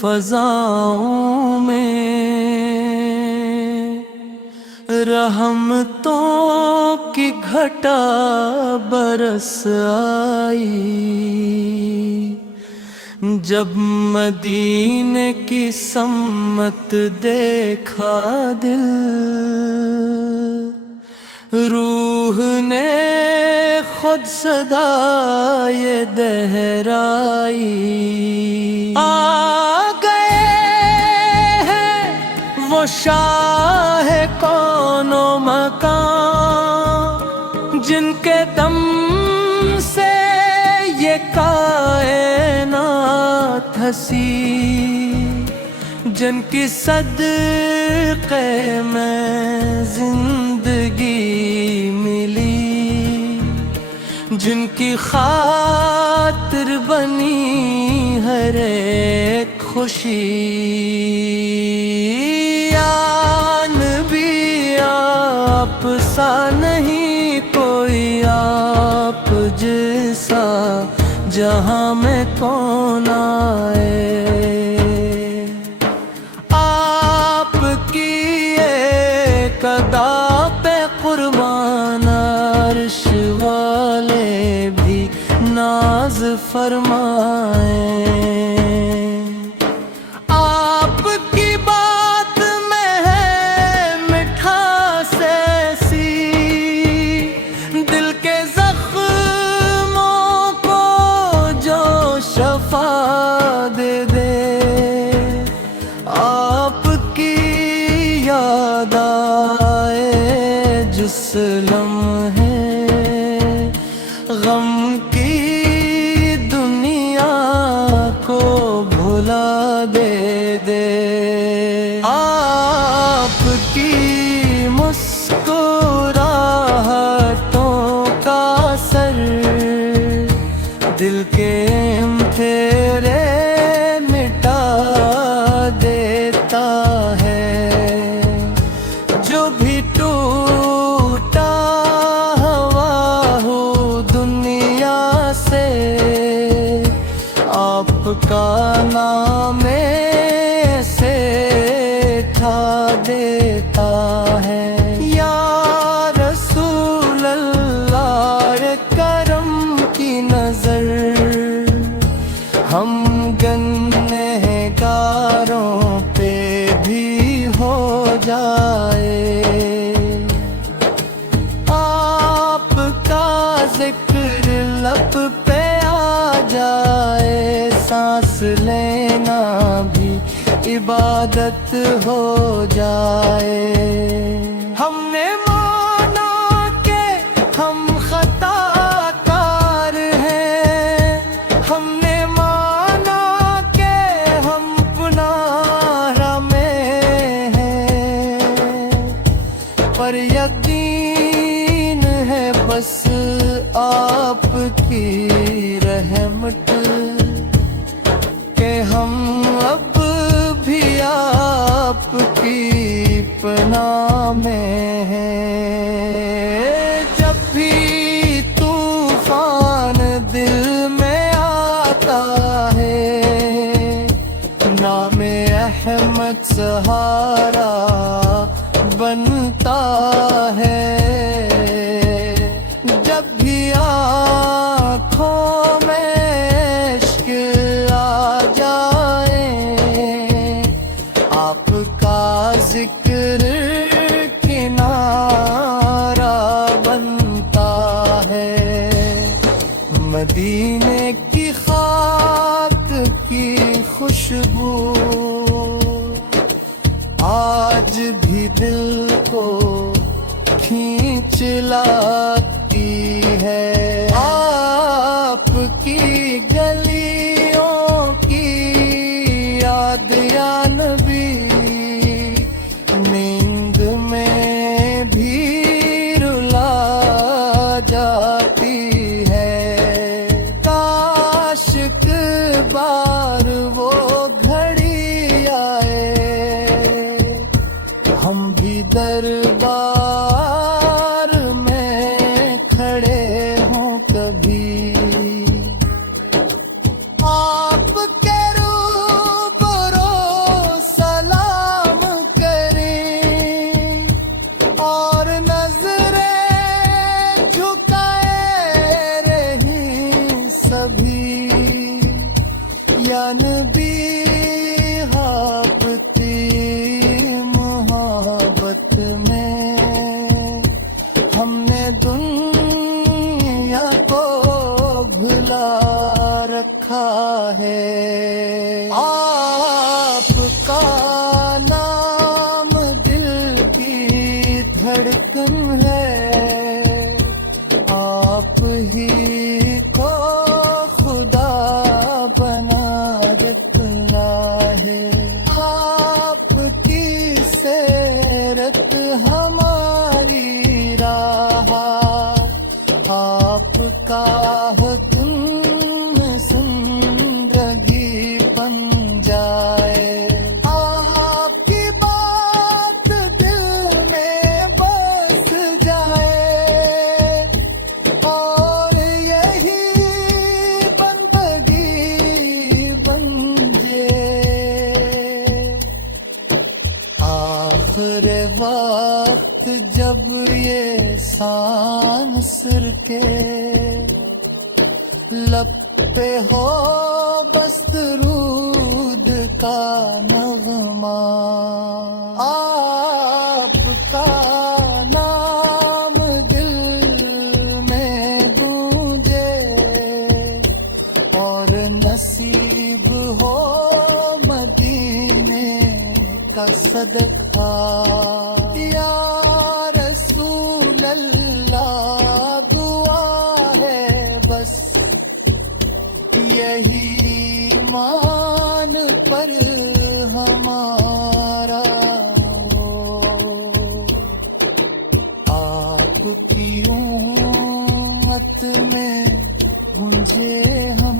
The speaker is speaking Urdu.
فضاؤں میں رحمتوں کی گھٹا برس آئی، جب مدینے کی سمت دیکھا دل، روح نے خود صدا یہ دہرائی۔ آ گئے ہیں وہ شاہ کون و مکان، جن کے دم سے یہ کائنات ہنسی، جن کی صدقے میں زندگی ملی، جن کی خاطر بنی ہر ایک خوشی۔ یا نبی آپ سا نہیں کوئی، آپ جیسا جہاں میں کون آئے، آپ کی ایک ادا پہ قربان عرش والے بھی ناز فرمائیں۔ آپ کی بات میں ہے مٹھاس ایسی، دل کے زخموں کو جو شفا دے دے۔ آپ کی یاد آئے جس لمحے، غم کی دنیا کو بھلا دے دے۔ آپ کی مسکراہٹوں کا اثر دل کے پھیرے مٹا دیتا ہے، جو بھی ٹوٹا ہوا ہو دنیا سے، آپ کا نام سے اٹھا دیتا ہے۔ یا رسول اللہ کرم کی نظر ہم گنہگاروں پہ بھی ہو جائے، آپ کا ذکر لب پہ آ جائے، سانس لینا بھی عبادت ہو جائے۔ ہم نے مانا کہ ہم خطا کار ہیں، ہم نے مانا کہ ہم گناہ میں ہیں، پر یقین ہے بس آپ کی رحمت کہ ہم اب بھی آپ کی پناہ میں ہیں۔ جب بھی طوفان دل میں آتا ہے، نام احمد سہارا بنتا ہے۔ جب بھی آنکھوں میں عشق آ جائے، آپ کا ذکر کنارہ بنتا ہے۔ مدینے کی خاک کی خوشبو آج بھی دل کو کھینچ لاتی ہے۔ آپ کی گلیوں کی یاد یا نبی، نیند میں بھی رلا جاتی ہے۔ کاش ایک بار وہ گھڑی آئے، ہم بھی دربار میں کھڑے ہوں کبھی، آپ کے روبرو بھلا رکھا ہے، آپ کا نام دل کی دھڑکن ہے، آپ ہی کو خدا بنا رکھنا ہے، آپ کی سیرت ہماری راہ، آپ کا حکم زندگی بن جائے، آپ کی بات دل میں بس جائے، اور یہی بندگی بن جائے۔ آخر وقت جب یہ سان سر کے لب پہ ہو بس درود کا نغمہ، آپ کا نام دل میں گونجے، اور نصیب ہو مدینے کا صدقہ، یا رسول اللہ دعا ہے بس یہی ایمان پر ہمارا ہو، آپ کی امت میں گونجے ہم